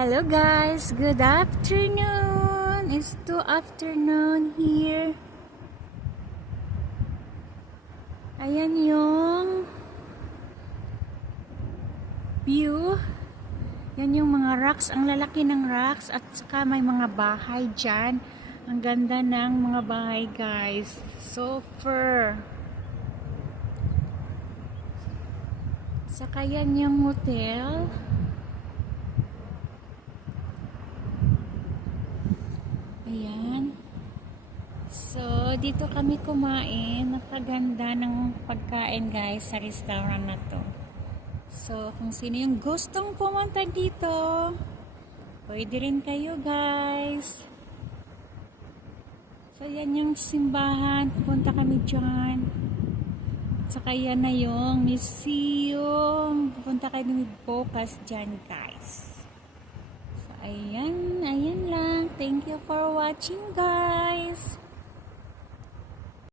Hello guys, good afternoon. It's 2 afternoon here. Ayan yung view. Yan yung mga rocks, ang lalaki ng rocks at saka may mga bahay dyan. Ang ganda ng mga bahay guys. So far. Saka yan yung hotel. Ayan. So, dito kami kumain. Napaganda ng pagkain guys sa restaurant na to. So, kung sino yung gustong pumunta dito, pwede rin kayo guys. So, yan yung simbahan. Pupunta kami dyan. Saka yan na yung museum. Pupunta kami bukas dyan guys. So, ayan lang. Thank you for watching guys.